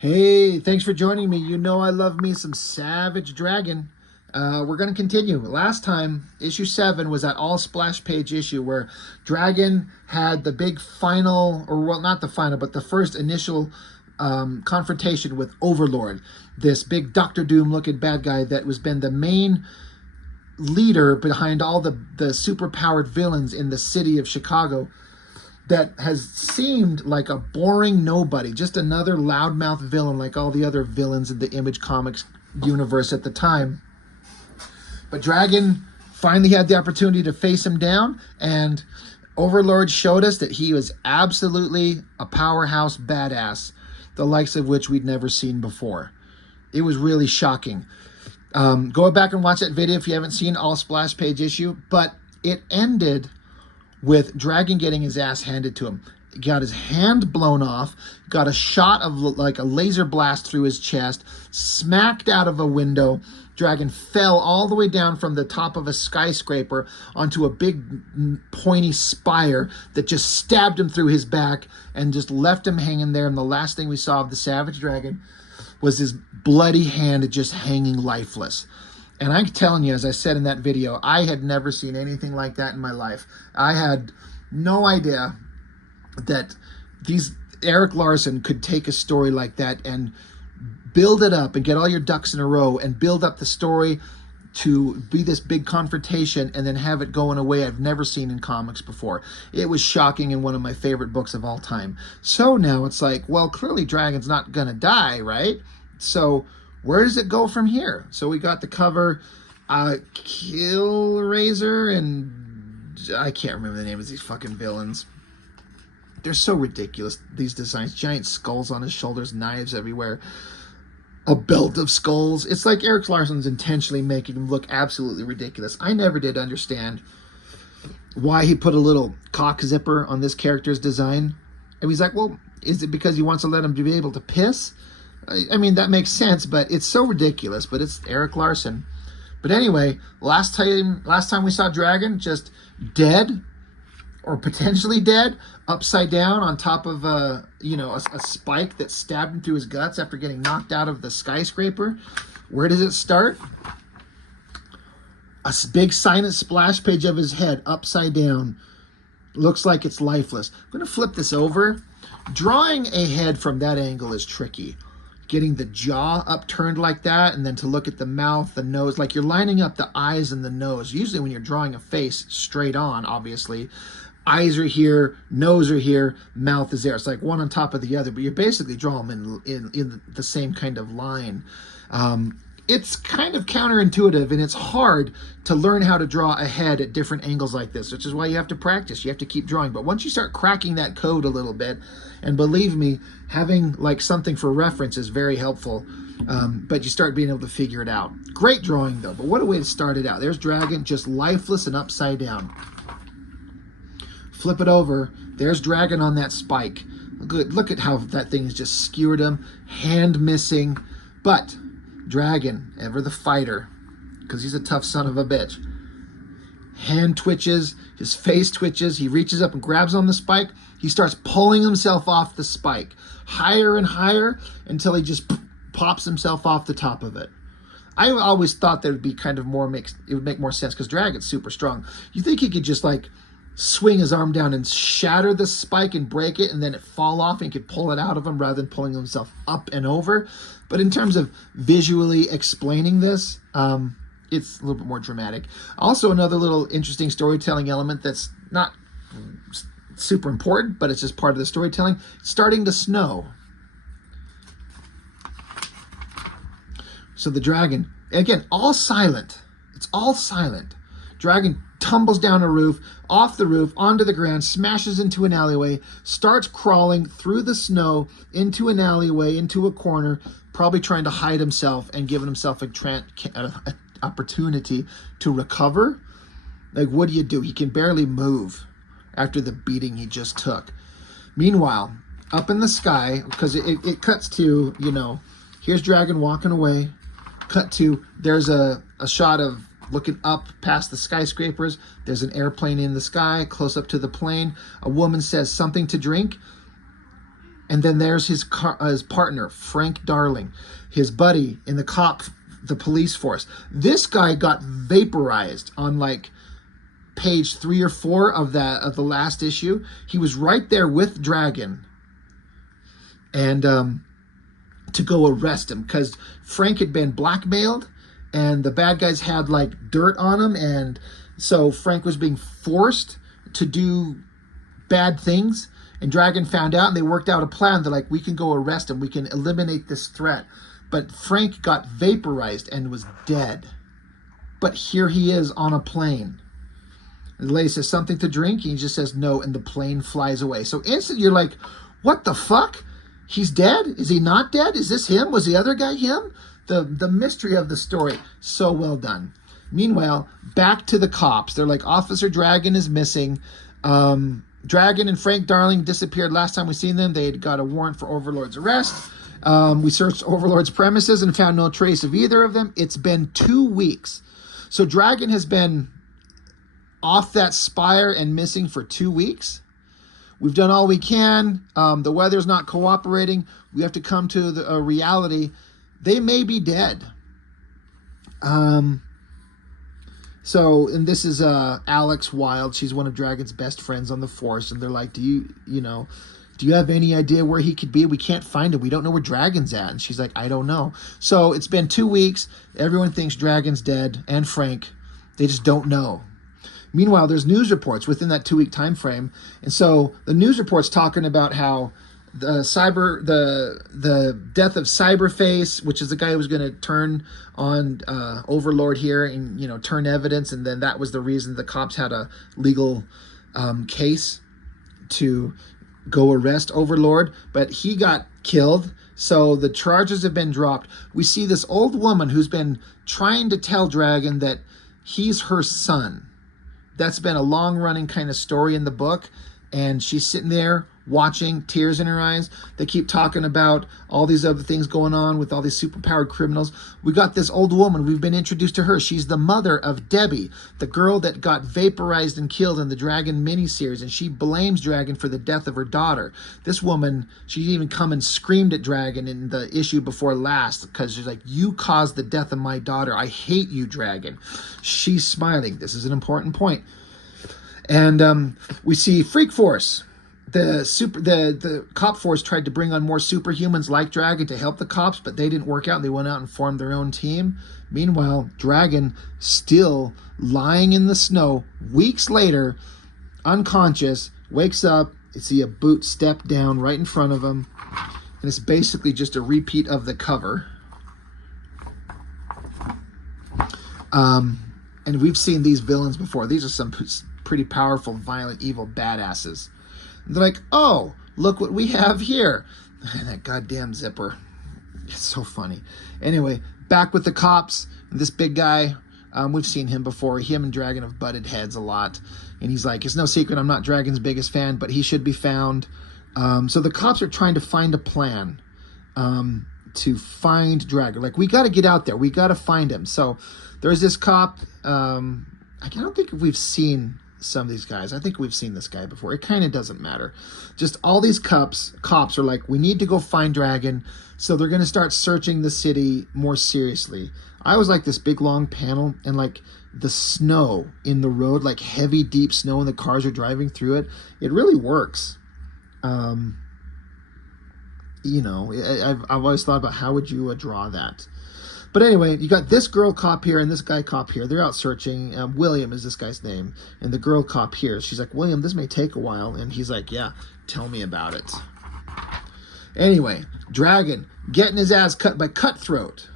Hey, thanks for joining me. You know I love me some Savage Dragon. We're going to continue. Last time, issue 7 was that all splash page issue where Dragon had the big final, or well, not the final, but the first initial confrontation with Overlord, this big Doctor Doom looking bad guy that was been the main leader behind all the super powered villains in the city of Chicago, that has seemed like a boring nobody, just another loudmouth villain like all the other villains in the Image Comics universe at the time. But Dragon finally had the opportunity to face him down, and Overlord showed us that he was absolutely a powerhouse badass, the likes of which we'd never seen before. It was really shocking. Go back and watch that video if you haven't seen all splash page issue, but it ended with Dragon getting his ass handed to him. He got his hand blown off, got a shot of like a laser blast through his chest, smacked out of a window. Dragon fell all the way down from the top of a skyscraper onto a big pointy spire that just stabbed him through his back and just left him hanging there. And the last thing we saw of the Savage Dragon was his bloody hand just hanging lifeless. And I'm telling you, as I said in that video, I had never seen anything like that in my life. I had no idea that Eric Larson could take a story like that and build it up and get all your ducks in a row and build up the story to be this big confrontation and then have it go in a way I've never seen in comics before. It was shocking and one of my favorite books of all time. So now it's like, well, clearly Dragon's not gonna die, right? So where does it go from here? So we got the cover, Killraiser, and I can't remember the name of these fucking villains. They're so ridiculous, these designs. Giant skulls on his shoulders, knives everywhere, a belt of skulls. It's like Eric Larson's intentionally making him look absolutely ridiculous. I never did understand why he put a little cock zipper on this character's design. And he's like, well, is it because he wants to let him be able to piss? I mean, that makes sense, but it's so ridiculous, but it's Eric Larson. But anyway, last time we saw Dragon just dead, or potentially dead, upside down on top of a spike that stabbed him through his guts after getting knocked out of the skyscraper. Where does it start? A big silent splash page of his head upside down. Looks like it's lifeless. I'm going to flip this over. Drawing a head from that angle is tricky. Getting the jaw upturned like that, and then to look at the mouth, the nose, like you're lining up the eyes and the nose. Usually when you're drawing a face straight on, obviously, eyes are here, nose are here, mouth is there. It's like one on top of the other, but you're basically drawing them in the same kind of line. It's kind of counterintuitive, and it's hard to learn how to draw a head at different angles like this, which is why you have to practice. You have to keep drawing. But once you start cracking that code a little bit, and believe me, having like something for reference is very helpful, but you start being able to figure it out. Great drawing, though, but what a way to start it out. There's Dragon, just lifeless and upside down. Flip it over. There's Dragon on that spike. Good. Look at how that thing has just skewered him. Hand missing. But Dragon, ever the fighter, because he's a tough son of a bitch. Hand twitches, his face twitches, he reaches up and grabs on the spike. He starts pulling himself off the spike, higher and higher, until he just pops himself off the top of it. I always thought that would be kind of it would make more sense, because Dragon's super strong. You think he could just like swing his arm down and shatter the spike and break it, and then it fall off and he could pull it out of him rather than pulling himself up and over. But in terms of visually explaining this, it's a little bit more dramatic. Also, another little interesting storytelling element that's not super important, but it's just part of the storytelling. It's starting to snow. So the Dragon, again, all silent. It's all silent. Dragon tumbles down a roof, off the roof, onto the ground, smashes into an alleyway, starts crawling through the snow into an alleyway, into a corner, probably trying to hide himself and giving himself an opportunity to recover. Like, what do? He can barely move after the beating he just took. Meanwhile, up in the sky, because it cuts to, here's Dragon walking away. Cut to, there's a shot of looking up past the skyscrapers. There's an airplane in the sky, close up to the plane. A woman says something to drink. And then there's his partner, Frank Darling, his buddy in the police force. This guy got vaporized on like page 3 or 4 of the last issue. He was right there with Dragon, and to go arrest him because Frank had been blackmailed, and the bad guys had like dirt on him, and so Frank was being forced to do bad things. And Dragon found out, and they worked out a plan. They're like, we can go arrest him. We can eliminate this threat. But Frank got vaporized and was dead. But here he is on a plane. And the lady says, something to drink? And he just says no, and the plane flies away. So instantly you're like, what the fuck? He's dead? Is he not dead? Is this him? Was the other guy him? The mystery of the story. So well done. Meanwhile, back to the cops. They're like, Officer Dragon is missing. Dragon and Frank Darling disappeared last time we seen them. They had got a warrant for Overlord's arrest. We searched Overlord's premises and found no trace of either of them. It's been 2 weeks. So Dragon has been off that spire and missing for 2 weeks. We've done all we can. The weather's not cooperating. We have to come to a reality. They may be dead. So, and this is Alex Wilde. She's one of Dragon's best friends on the force. And they're like, do you have any idea where he could be? We can't find him. We don't know where Dragon's at. And she's like, I don't know. So it's been 2 weeks. Everyone thinks Dragon's dead, and Frank. They just don't know. Meanwhile, there's news reports within that 2-week time frame. And so the news reports talking about how the death of Cyberface, which is the guy who was going to turn on Overlord here and turn evidence, and then that was the reason the cops had a legal case to go arrest Overlord, but he got killed. So the charges have been dropped. We see this old woman who's been trying to tell Dragon that he's her son. That's been a long-running kind of story in the book, and she's sitting there watching, tears in her eyes. They keep talking about all these other things going on with all these superpowered criminals. We got this old woman. We've been introduced to her. She's the mother of Debbie, the girl that got vaporized and killed in the Dragon miniseries, and she blames Dragon for the death of her daughter. This woman, she even come and screamed at Dragon in the issue before last because she's like, you caused the death of my daughter. I hate you, Dragon. She's smiling. This is an important point. And we see Freak Force. The cop force tried to bring on more superhumans like Dragon to help the cops, but they didn't work out. They went out and formed their own team. Meanwhile, Dragon still lying in the snow weeks later, unconscious, wakes up. You see a boot step down right in front of him, and it's basically just a repeat of the cover. And we've seen these villains before. These are some pretty powerful, violent, evil badasses. And they're like, oh, look what we have here. And that goddamn zipper. It's so funny. Anyway, back with the cops. This big guy, we've seen him before. Him and Dragon have butted heads a lot. And he's like, it's no secret I'm not Dragon's biggest fan, but he should be found. So the cops are trying to find a plan to find Dragon. Like, we got to get out there. We got to find him. So there's this cop. I don't think we've seen some of these guys. I think we've seen this guy before. It kind of doesn't matter. Just all these cops are like, we need to go find Dragon. So they're going to start searching the city more seriously. I was like this big long panel, and like the snow in the road, like heavy deep snow, and the cars are driving through it. It really works. I've always thought about how would you draw that. But anyway, you got this girl cop here and this guy cop here. They're out searching. William is this guy's name. And the girl cop here, she's like, William, this may take a while. And he's like, yeah, tell me about it. Anyway, Dragon getting his ass cut by Cutthroat.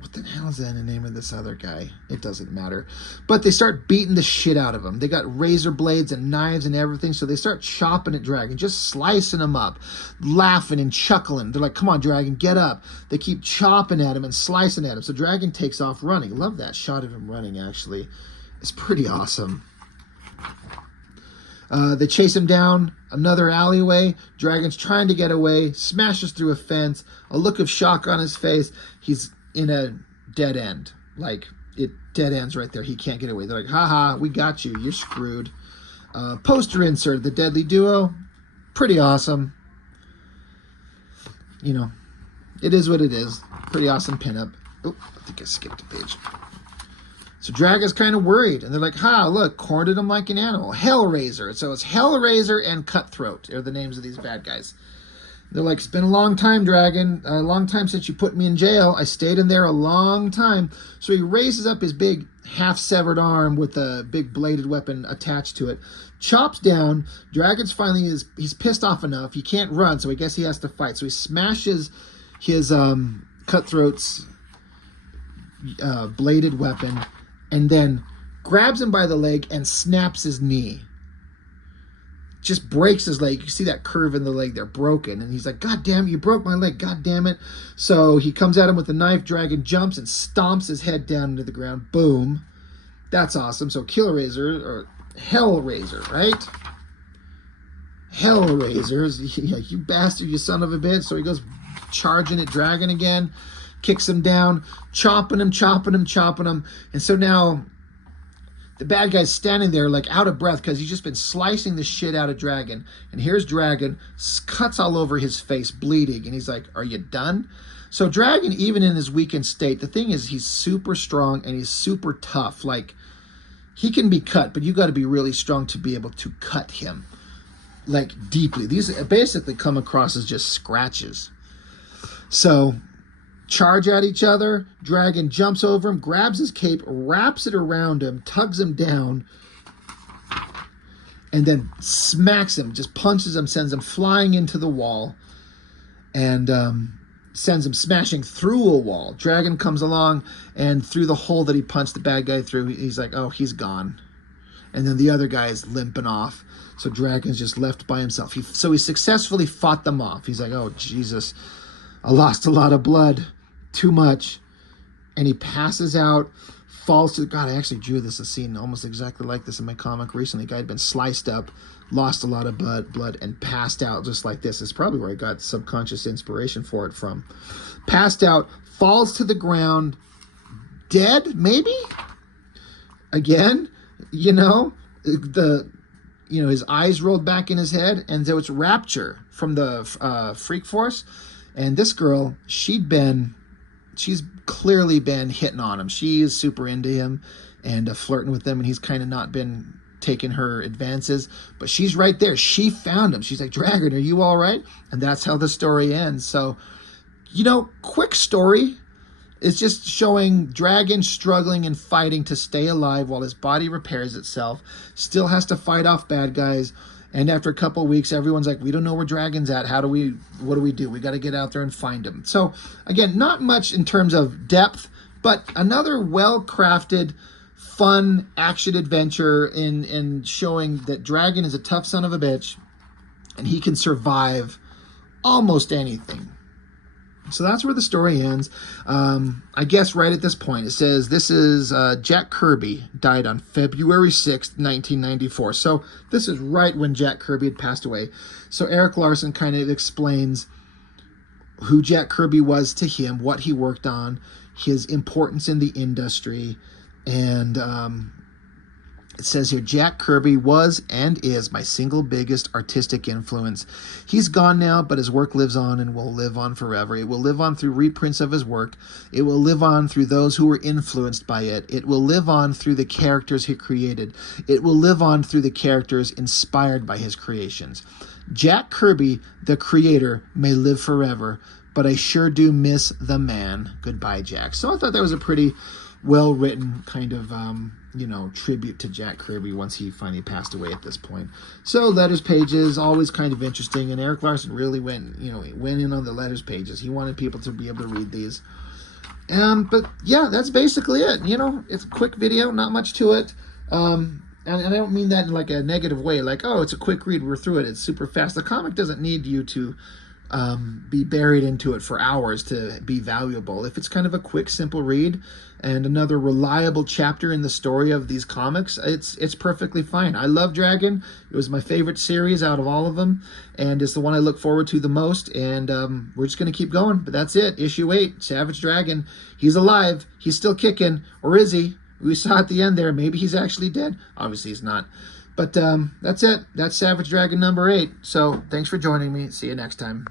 What the hell is that in the name of this other guy? It doesn't matter. But they start beating the shit out of him. They got razor blades and knives and everything. So they start chopping at Dragon, just slicing him up, laughing and chuckling. They're like, come on, Dragon, get up. They keep chopping at him and slicing at him. So Dragon takes off running. Love that shot of him running, actually. It's pretty awesome. They chase him down another alleyway. Dragon's trying to get away, smashes through a fence, a look of shock on his face. He's in a dead end. Like, it dead ends right there. He can't get away. They're like, haha, we got you. You're screwed. Poster insert, the Deadly Duo. Pretty awesome. You know, it is what it is. Pretty awesome pinup. Oh, I think I skipped a page. So Dragon's kind of worried, and they're like, "Ha! Look, cornered him like an animal." Hellraiser. So it's Hellraiser and Cutthroat are the names of these bad guys. They're like, "It's been a long time, Dragon. A long time since you put me in jail. I stayed in there a long time." So he raises up his big half-severed arm with a big bladed weapon attached to it, chops down. Dragon's finally he's pissed off enough. He can't run, so I guess he has to fight. So he smashes his Cutthroat's bladed weapon, and then grabs him by the leg and snaps his knee. Just breaks his leg. You see that curve in the leg there, broken. And he's like, "God damn it, you broke my leg, god damn it." So he comes at him with a knife. Dragon jumps and stomps his head down into the ground. Boom. That's awesome. So Killraiser, or Hellraiser, right? Hellraiser. Yeah, you bastard, you son of a bitch. So he goes charging at Dragon again. Kicks him down, chopping him. And so now the bad guy's standing there like out of breath because he's just been slicing the shit out of Dragon. And here's Dragon, cuts all over his face, bleeding. And he's like, "Are you done?" So Dragon, even in his weakened state, the thing is he's super strong and he's super tough. Like, he can be cut, but you got to be really strong to be able to cut him, like, deeply. These basically come across as just scratches. So charge at each other. Dragon jumps over him, grabs his cape, wraps it around him, tugs him down, and then smacks him, just punches him, sends him flying into the wall, and sends him smashing through a wall. Dragon comes along, and through the hole that he punched the bad guy through, he's like, "Oh, he's gone." And then the other guy is limping off. So Dragon's just left by himself. So he successfully fought them off. He's like, "Oh, Jesus, I lost a lot of blood. Too much." And he passes out, falls to... God, I actually drew a scene almost exactly like this in my comic recently. The guy had been sliced up, lost a lot of blood, and passed out just like this. It's probably where I got subconscious inspiration for it from. Passed out, falls to the ground, dead, maybe? Again, his eyes rolled back in his head, and there was Rapture from the Freak Force. And this girl, she's clearly been hitting on him. She is super into him and flirting with him, and he's kind of not been taking her advances. But she's right there. She found him. She's like, "Dragon, are you all right?" And that's how the story ends. So, quick story. It's just showing Dragon struggling and fighting to stay alive while his body repairs itself. Still has to fight off bad guys. And after a couple of weeks, everyone's like, "We don't know where Dragon's at. What do we do? We got to get out there and find him." So again, not much in terms of depth, but another well-crafted, fun action adventure in showing that Dragon is a tough son of a bitch and he can survive almost anything. So that's where the story ends. I guess right at this point, it says this is Jack Kirby died on February 6th, 1994. So this is right when Jack Kirby had passed away. So Eric Larson kind of explains who Jack Kirby was to him, what he worked on, his importance in the industry, and it says here, "Jack Kirby was and is my single biggest artistic influence. He's gone now, but his work lives on and will live on forever. It will live on through reprints of his work. It will live on through those who were influenced by it. It will live on through the characters he created. It will live on through the characters inspired by his creations. Jack Kirby, the creator, may live forever, but I sure do miss the man. Goodbye, Jack." So I thought that was a pretty well-written kind of tribute to Jack Kirby once he finally passed away at this point. So letters pages, always kind of interesting, and Eric Larson really went in on the letters pages. He wanted people to be able to read these. But yeah, that's basically it. It's a quick video, not much to it. And I don't mean that in like a negative way, like, "Oh, it's a quick read, we're through it, it's super fast." The comic doesn't need you to be buried into it for hours to be valuable. If it's kind of a quick, simple read and another reliable chapter in the story of these comics, it's perfectly fine. I love Dragon. It was my favorite series out of all of them, and it's the one I look forward to the most, and we're just going to keep going. But that's it. Issue 8, Savage Dragon. He's alive. He's still kicking. Or is he? We saw at the end there, maybe he's actually dead. Obviously he's not. But that's it. That's Savage Dragon number 8. So thanks for joining me. See you next time.